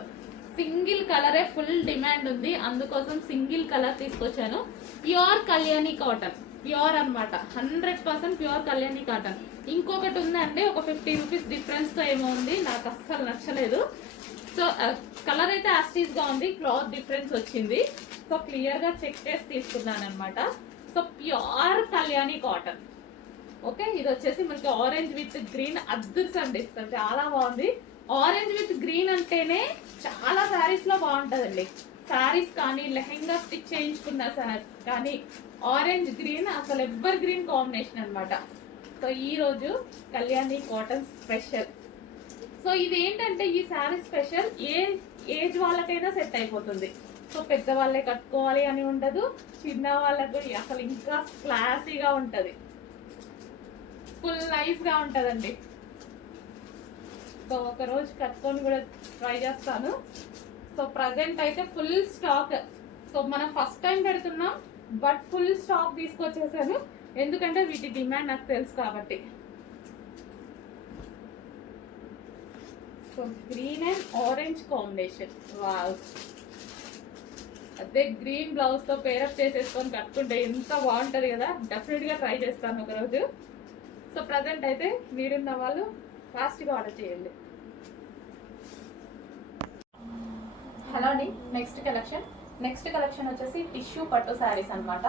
సింగిల్ కలరే ఫుల్ డిమాండ్ ఉంది, అందుకోసం సింగిల్ కలర్ తీసుకొచ్చాను. ప్యూర్ కళ్యాణి కాటన్, ప్యూర్ అనమాట, 100% ప్యూర్ కళ్యాణి కాటన్. ఇంకొకటి ఉందంటే ఒక 50 రూపీస్ డిఫరెన్స్తో ఏమో ఉంది, నాకు అస్సలు నచ్చలేదు. సో కలర్ అయితే యాస్టీస్గా ఉంది, క్లాత్ డిఫరెన్స్ వచ్చింది. సో క్లియర్గా చెక్ చేసి తీసుకున్నాను అనమాట. So pure Kalyani cotton. Okay, ఇది వచ్చేసి మనకి ఆరెంజ్ విత్ గ్రీన్ అద్దుర్సండి, చాలా బాగుంది. ఆరెంజ్ విత్ గ్రీన్ అంటేనే చాలా శారీస్ లో బాగుంటుందండి. శారీస్ కానీ లెహెంగా స్టిచ్ చేయించుకున్న కానీ ఆరెంజ్ గ్రీన్ అసలు ఎవర్ గ్రీన్ కాంబినేషన్ అనమాట. సో ఈ రోజు కళ్యాణి కాటన్ స్పెషల్. సో ఇది ఏంటంటే ఈ శారీ స్పెషల్, ఏజ్ వాళ్ళకైనా సెట్ అయిపోతుంది. సో పెద్దవాళ్ళే కట్టుకోవాలి అని ఉండదు, చిన్న వాళ్ళకు అసలు ఇంకా క్లాసీగా ఉంటుంది, ఫుల్ నైస్గా ఉంటుందండి. సో ఒక రోజు కట్టుకొని కూడా ట్రై చేస్తాను. సో ప్రజెంట్ అయితే ఫుల్ స్టాక్. సో మనం ఫస్ట్ టైం పెడుతున్నాం, బట్ ఫుల్ స్టాక్ తీసుకొచ్చేసాను, ఎందుకంటే వీటి డిమాండ్ నాకు తెలుసు కాబట్టి. So green and orange combination, wow, అదే గ్రీన్ బ్లౌజ్ తో పేరప్ చేసేసుకొని కట్టుకుంటే ఎంత బాగుంటది కదా. డెఫినెట్ గా ట్రై చేస్తాను ఒకరోజు. సో ప్రజెంట్ అయితే మీరున్న వాళ్ళు ఫాస్ట్గా ఆర్డర్ చేయండి. హలో అండి, నెక్స్ట్ కలెక్షన్ వచ్చేసి టిష్యూ పట్టు శారీస్ అనమాట.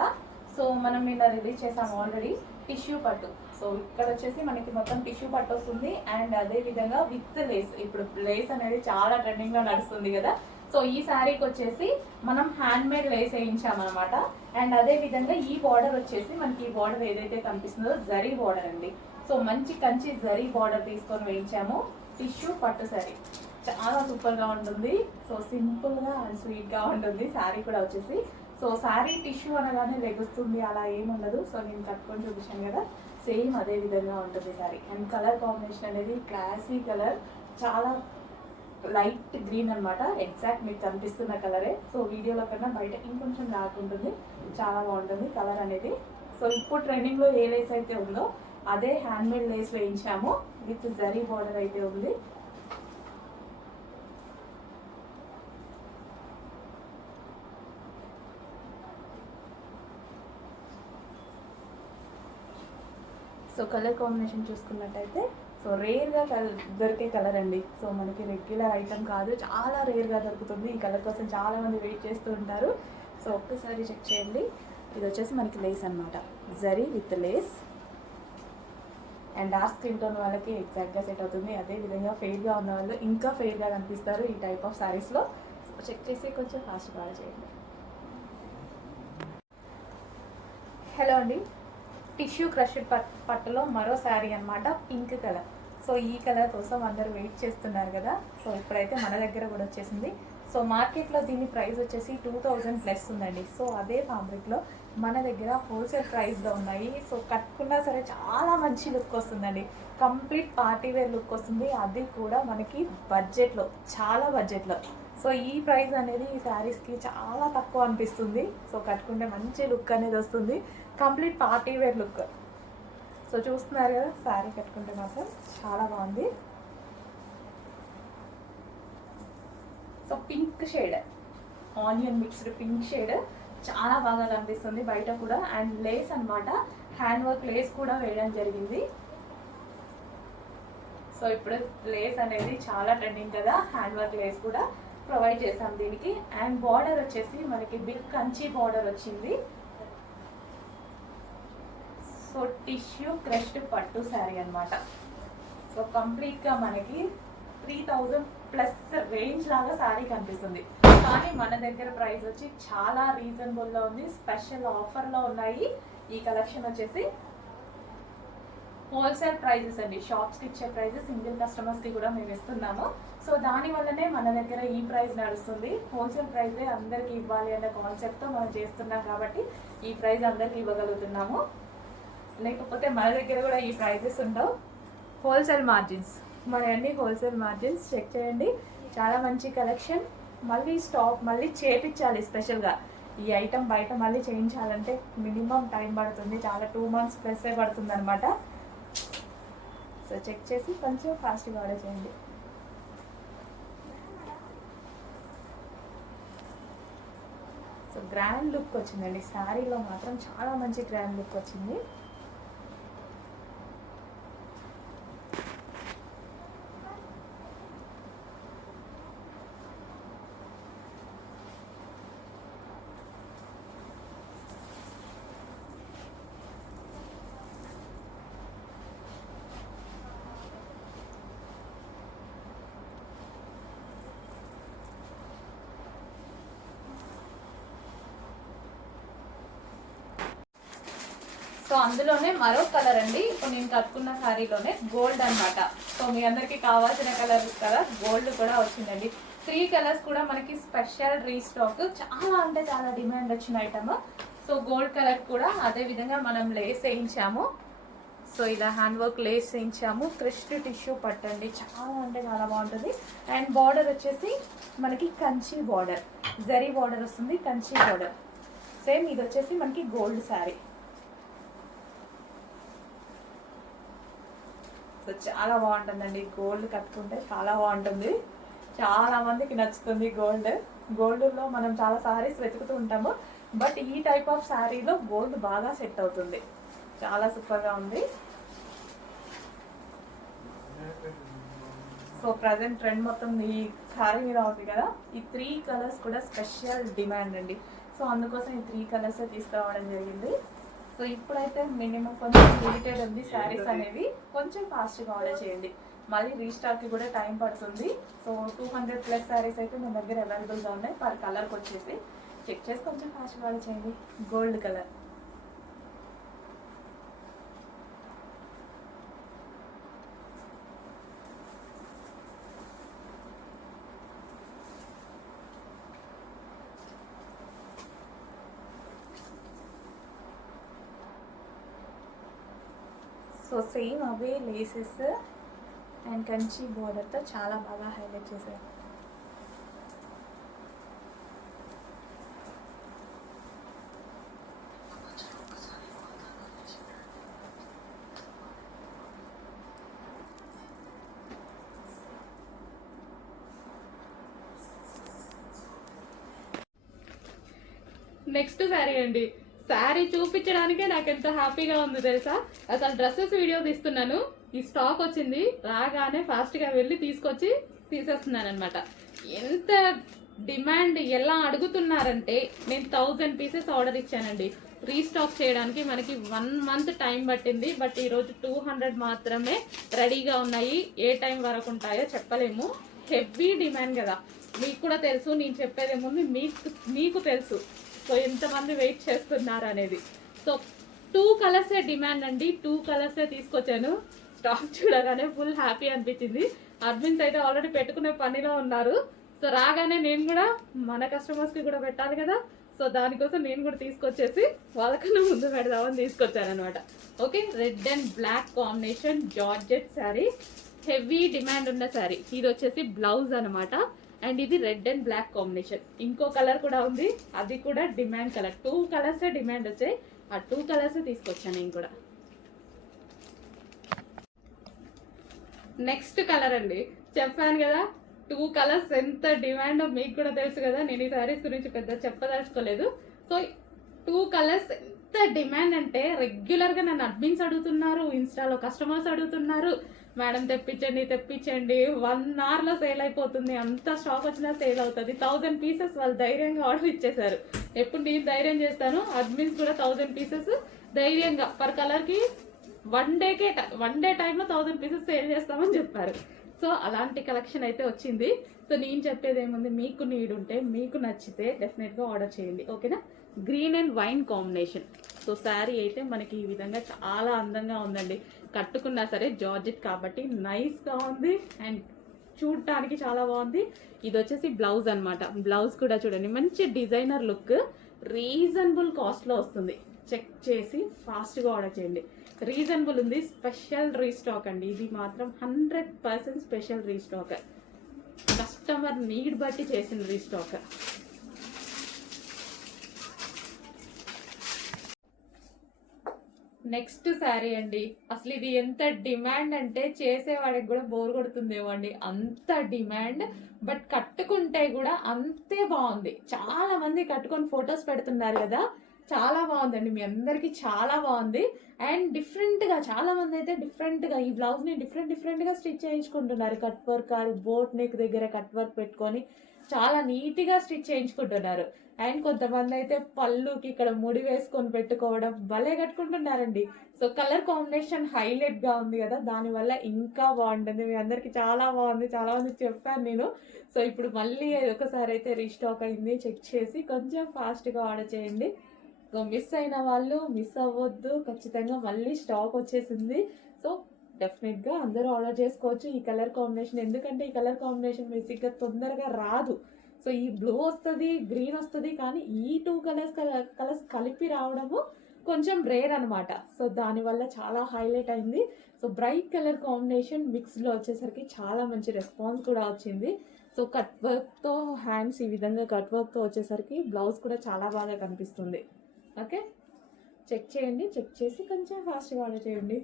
సో మనం నిన్న రిలీజ్ చేసాము ఆల్రెడీ టిష్యూ పట్టు. సో ఇక్కడ వచ్చేసి మనకి మొత్తం టిష్యూ పట్టు వస్తుంది, అండ్ అదే విధంగా విత్ లేస్. ఇప్పుడు లేస్ అనేది చాలా ట్రెండింగ్ లో నడుస్తుంది కదా. సో ఈ శారీకి వచ్చేసి మనం హ్యాండ్ మేడ్ లేస్ వేయించామన్నమాట. అండ్ అదే విధంగా ఈ బార్డర్ వచ్చేసి మనకి ఈ బార్డర్ ఏదైతే కనిపిస్తుందో జరీ బార్డర్ అండి. సో మంచి కంచి జరీ బార్డర్ తీసుకొని వేయించాము. టిష్యూ పట్టు శారీ చాలా సూపర్ గా ఉంటుంది. సో సింపుల్ గా అండ్ స్వీట్ గా ఉంటుంది శారీ కూడా వచ్చేసి. సో శారీ టిష్యూ అనగానే లెగుస్తుంది అలా ఏముండదు. సో నేను కట్టుకొని చూపించాను కదా, సేమ్ అదే విధంగా ఉంటుంది శారీ. అండ్ కలర్ కాంబినేషన్ అనేది క్లాసీ కలర్, చాలా లైట్ గ్రీన్ అనమాట, ఎగ్జాక్ట్ మీకు కనిపిస్తున్న కలరే. సో వీడియోలో కన్నా బయట ఇంకొంచెం డార్క్ ఉంటుంది, చాలా బాగుంటుంది కలర్ అనేది. సో ఇప్పుడు ట్రెండింగ్ లో ఏ లేస్ అయితే ఉందో అదే హ్యాండ్ మేడ్ లేస్ వేయించాము, విత్ జరీ బార్డర్ అయితే ఉంది. సో కలర్ కాంబినేషన్ చూసుకున్నట్టయితే సో రేర్గా దొరికే కలర్ అండి. సో మనకి రెగ్యులర్ ఐటమ్ కాదు, చాలా రేర్గా దొరుకుతుంది. ఈ కలర్ కోసం చాలా మంది వెయిట్ చేస్తూ ఉంటారు. సో ఒక్కసారి చెక్ చేయండి. ఇది వచ్చేసి మనకి లేస్ అనమాట, zari with lace. And dark skin tone వాళ్ళకి ఎగ్జాక్ట్గా సెట్ అవుతుంది. అదేవిధంగా ఫెయిర్గా ఉన్న వాళ్ళు ఇంకా ఫెయిర్గా కనిపిస్తారు ఈ టైప్ ఆఫ్ శారీస్లో. సో చెక్ చేసి కొంచెం ఫాస్ట్గా చేయండి. హలో అండి, టిష్యూ క్రష్డ్ పట్టులో మరో శారీ అనమాట, పింక్ కలర్. సో ఈ కలర్ కోసం అందరూ వెయిట్ చేస్తున్నారు కదా. సో ఇప్పుడైతే మన దగ్గర కూడా వచ్చేసింది. సో మార్కెట్లో దీని ప్రైస్ వచ్చేసి 2000+ ఉందండి. సో అదే ఫ్యాబ్రిక్లో మన దగ్గర హోల్సేల్ ప్రైస్లో ఉన్నాయి. సో కట్టుకున్నా సరే చాలా మంచి లుక్ వస్తుందండి, కంప్లీట్ పార్టీ వేర్ లుక్ వస్తుంది, అది కూడా మనకి బడ్జెట్లో, చాలా బడ్జెట్లో. సో ఈ ప్రైస్ అనేది ఈ శారీస్కి చాలా తక్కువ అనిపిస్తుంది. సో కట్టుకుంటే మంచి లుక్ అనేది వస్తుంది, complete party wear look. So చూస్తున్నారు కదా, శారీ కట్టుకుంటే మాత్రం చాలా బాగుంది. So pink shade, onion mixed pink shade, చాలా బాగా కనిపిస్తుంది బయట కూడా. అండ్ లేస్ అనమాట, హ్యాండ్ వర్క్ లేస్ కూడా వేయడం జరిగింది. సో ఇప్పుడు లేస్ అనేది చాలా ట్రెండింగ్ కదా, హ్యాండ్ వర్క్ లేస్ కూడా ప్రొవైడ్ చేసాం దీనికి. అండ్ బార్డర్ వచ్చేసి మనకి బిగ్ కంచి బార్డర్ వచ్చింది. సో టిష్యూ క్రష్డ్ పట్టు శారీ అనమాట. సో కంప్లీట్గా మనకి 3000+ రేంజ్ లాగా శారీ కనిపిస్తుంది, కానీ మన దగ్గర ప్రైస్ వచ్చి చాలా రీజనబుల్లో ఉంది, స్పెషల్ ఆఫర్లో ఉన్నాయి. ఈ కలెక్షన్ వచ్చేసి హోల్సేల్ ప్రైజెస్ అండి, షాప్స్కి ఇచ్చే ప్రైజెస్ సింగిల్ కస్టమర్స్కి కూడా మేము ఇస్తున్నాము. సో దానివల్లనే మన దగ్గర ఈ ప్రైస్ నడుస్తుంది. హోల్సేల్ ప్రైజే అందరికీ ఇవ్వాలి అనే కాన్సెప్ట్తో మనం చేస్తున్నాం కాబట్టి ఈ ప్రైస్ అందరికీ ఇవ్వగలుగుతున్నాము. లేకపోతే మన దగ్గర కూడా ఈ ప్రైజెస్ ఉండవు. హోల్సేల్ మార్జిన్స్, మన అన్ని హోల్సేల్ మార్జిన్స్ చెక్ చేయండి. చాలా మంచి కలెక్షన్, మళ్ళీ స్టాక్ మళ్ళీ చేపించాలి స్పెషల్గా. ఈ ఐటమ్ బయట మళ్ళీ చేయించాలంటే మినిమం టైం పడుతుంది, చాలా 2 months ప్లస్ పడుతుంది అనమాట. సో చెక్ చేసి కొంచెం ఫాస్ట్గా ఆర్డర్ చేయండి. సో గ్రాండ్ లుక్ వచ్చిందండి, శారీలో మాత్రం చాలా మంచి గ్రాండ్ లుక్ వచ్చింది. సో అందులోనే మరో కలర్ అండి, ఇప్పుడు నేను కట్టుకున్న శారీలోనే గోల్డ్ అన్నమాట. సో మీ అందరికి కావాల్సిన కలర్ కదా, గోల్డ్ కూడా వచ్చిందండి. 3 కలర్స్ కూడా మనకి స్పెషల్ రీస్టాక్, చాలా అంటే చాలా డిమాండ్ వచ్చిన ఐటమ్. సో గోల్డ్ కలర్ కూడా అదే విధంగా మనం లేస్ వేయించాము. సో ఇలా హ్యాండ్ వర్క్ లేస్ వేయించాము. క్రిస్ట్ టిష్యూ పట్టండి, చాలా అంటే చాలా బాగుంటుంది. అండ్ బార్డర్ వచ్చేసి మనకి కంచి బార్డర్, జరీ బార్డర్ వస్తుంది, కంచి బార్డర్. సేమ్ ఇది వచ్చేసి మనకి గోల్డ్ శారీ. సో చాలా బాగుంటుందండి, గోల్డ్ కట్టుకుంటే చాలా బాగుంటుంది, చాలా మందికి నచ్చుతుంది గోల్డ్. గోల్డ్లో మనం చాలా శారీస్ వెతుకుతూ ఉంటాము, బట్ ఈ టైప్ ఆఫ్ శారీలో గోల్డ్ బాగా సెట్ అవుతుంది, చాలా సూపర్గా ఉంది. సో ప్రజెంట్ ట్రెండ్ మొత్తం ఈ శారీ మీద ఉంది కదా, ఈ 3 కలర్స్ కూడా స్పెషల్ డిమాండ్ అండి. సో అందుకోసం ఈ 3 కలర్స్ తీసుకురావడం జరిగింది. సో ఇప్పుడైతే మినిమం కొంచెం లిమిటెడ్ ఉంది శారీస్ అనేవి, కొంచెం ఫాస్ట్గా ఆర్డర్ చేయండి, మళ్ళీ రీస్టాక్కి కూడా టైం పడుతుంది. సో 200+ శారీస్ అయితే మన దగ్గర అవైలబుల్గా ఉన్నాయి, పర్ కలర్కి వచ్చేసి చెక్ చేసి కొంచెం ఫాస్ట్గా ఆర్డర్ చేయండి. Gold colour. సో సేమ్ అవే లేసెస్ అండ్ కంచి బోర్డర్తో చాలా బాగా హైలైట్ చేశారు. నెక్స్ట్ శారీ అండి, శారీ చూపించడానికే నాకు ఎంత హ్యాపీగా ఉంది తెలుసా. అసలు డ్రెస్సెస్ వీడియో తీస్తున్నాను, ఈ స్టాక్ వచ్చింది, రాగానే ఫాస్ట్గా వెళ్ళి తీసుకొచ్చి తీసేస్తున్నాను అనమాట. ఎంత డిమాండ్, ఎలా అడుగుతున్నారంటే నేను 1000 పీసెస్ ఆర్డర్ ఇచ్చానండి. రీస్టాక్ చేయడానికి మనకి 1 month టైం పట్టింది, బట్ ఈరోజు 200 మాత్రమే రెడీగా ఉన్నాయి. ఏ టైం వరకు ఉంటాయో చెప్పలేము, హెవీ డిమాండ్ కదా, మీకు కూడా తెలుసు, నేను చెప్పేదేముంది మీకు తెలుసు. సో ఎంతమంది వెయిట్ చేస్తున్నారు అనేది. సో 2 కలర్సే డిమాండ్ అండి, 2 కలర్సే తీసుకొచ్చాను. స్టాక్ చూడగానే ఫుల్ హ్యాపీ అనిపించింది. అడ్మిన్స్ అయితే ఆల్రెడీ పెట్టుకునే పనిలో ఉన్నారు. సో రాగానే నేను కూడా మన కస్టమర్స్కి కూడా పెట్టాలి కదా, సో దానికోసం నేను కూడా తీసుకొచ్చేసి వాళ్ళకన్నా ముందు పెడదామని తీసుకొచ్చాను అనమాట. Okay, red and black combination georgette sari, heavy demand ఉన్న శారీ. ఇది వచ్చేసి బ్లౌజ్ అనమాట, అండ్ ఇది రెడ్ అండ్ బ్లాక్ కాంబినేషన్. ఇంకో కలర్ కూడా ఉంది, అది కూడా డిమాండ్ కలర్. 2 కలర్సే డిమాండ్ వచ్చాయి, ఆ 2 కలర్సే తీసుకొచ్చాను నేను కూడా. నెక్స్ట్ కలర్ అండి, చెప్పాను కదా 2 కలర్స్ ఎంత డిమాండ్ మీకు కూడా తెలుసు కదా, నేను ఈ శారీస్ గురించి పెద్ద చెప్పదలుచుకోలేదు. సో 2 కలర్స్ ఎంత డిమాండ్ అంటే రెగ్యులర్గా నన్ను అడ్మిన్స్ అడుగుతున్నారు, ఇన్స్టాలో కస్టమర్స్ అడుగుతున్నారు, మేడం తెప్పించండి 1 hourలో సేల్ అయిపోతుంది, అంత స్టాక్ వచ్చినా సేల్ అవుతుంది. 1000 పీసెస్ వాళ్ళు ధైర్యంగా ఆర్డర్ ఇచ్చేసారు. ఎప్పుడు నేను ధైర్యం చేస్తాను, అడ్మిన్స్ కూడా 1000 పీసెస్ ధైర్యంగా పర్ కలర్కి 1 డే టైంలో 1000 పీసెస్ సేల్ చేస్తామని చెప్పారు. సో అలాంటి కలెక్షన్ అయితే వచ్చింది. సో నేను చెప్పేది ఏముంది, మీకు నీడ్ ఉంటే, మీకు నచ్చితే డెఫినెట్గా ఆర్డర్ చేయండి, ఓకేనా. Green and wine combination. So sari అయితే మనకి ఈ విధంగా చాలా అందంగా ఉందండి, కట్టుకున్నా సరే జార్జెట్ కాబట్టి నైస్గా ఉంది అండ్ చూడటానికి చాలా బాగుంది. ఇది వచ్చేసి బ్లౌజ్ అనమాట. బ్లౌజ్ కూడా చూడండి, మంచి డిజైనర్ లుక్, రీజనబుల్ కాస్ట్లో వస్తుంది. చెక్ చేసి ఫాస్ట్గా ఆర్డర్ చేయండి, రీజనబుల్ ఉంది. స్పెషల్ రీస్టాక్ అండి, ఇది మాత్రం 100% స్పెషల్ రీస్టాక్, కస్టమర్ నీడ్ బట్టి చేసిన రీస్టాక్. నెక్స్ట్ శారీ అండి. అసలు ఇది ఎంత డిమాండ్ అంటే చేసేవాడికి కూడా బోర్ కొడుతుందేమో అండి, అంత డిమాండ్. బట్ కట్టుకుంటే కూడా అంతే బాగుంది. చాలా మంది కట్టుకొని ఫొటోస్ పెడుతున్నారు కదా, చాలా బాగుందండి. మీ అందరికి చాలా బాగుంది. అండ్ డిఫరెంట్ గా చాలా మంది అయితే డిఫరెంట్ గా ఈ బ్లౌజ్ ని డిఫరెంట్ గా స్టిచ్ చేయించుకుంటున్నారు. కట్ వర్క్ బోట్ నెక్ దగ్గర కట్ వర్క్ పెట్టుకొని చాలా నీట్ గా స్టిచ్ చేయించుకుంటున్నారు. అండ్ కొంతమంది అయితే పళ్ళుకి ఇక్కడ ముడి వేసుకొని పెట్టుకోవడం భలే కట్టుకుంటున్నారండి. సో కలర్ కాంబినేషన్ హైలైట్ గా ఉంది కదా, దానివల్ల ఇంకా బాగుంటుంది. మీ అందరికి చాలా బాగుంది, చాలా మంది చెప్పాను నేను. సో ఇప్పుడు మళ్ళీ ఒకసారి అయితే రీస్టాక్ అయింది, చెక్ చేసి కొంచెం ఫాస్ట్ గా ఆర్డర్ చేయండి. సో మిస్ అయిన వాళ్ళు మిస్ అవ్వద్దు, ఖచ్చితంగా మళ్ళీ స్టాక్ వచ్చేసింది. సో డెఫినెట్ గా అందరూ ఆర్డర్ చేసుకోవచ్చు ఈ కలర్ కాంబినేషన్. ఎందుకంటే ఈ కలర్ కాంబినేషన్ బేసిక్ గా తొందరగా రాదు. సో ఈ బ్లూ వస్తుంది, గ్రీన్ వస్తుంది, కానీ ఈ టూ కలర్స్ కలిపి రావడము కొంచెం రేర్ అనమాట. సో దానివల్ల చాలా హైలైట్ అయింది. సో బ్రైట్ కలర్ కాంబినేషన్ మిక్స్లో వచ్చేసరికి చాలా మంచి రెస్పాన్స్ కూడా వచ్చింది. సో కట్ వర్క్తో హ్యాండ్స్ ఈ విధంగా కట్ వర్క్తో వచ్చేసరికి బ్లౌజ్ కూడా చాలా బాగా కనిపిస్తుంది. ఓకే, చెక్ చేయండి, చెక్ చేసి కొంచెం ఫాస్ట్గా ఆర్డర్ చేయండి.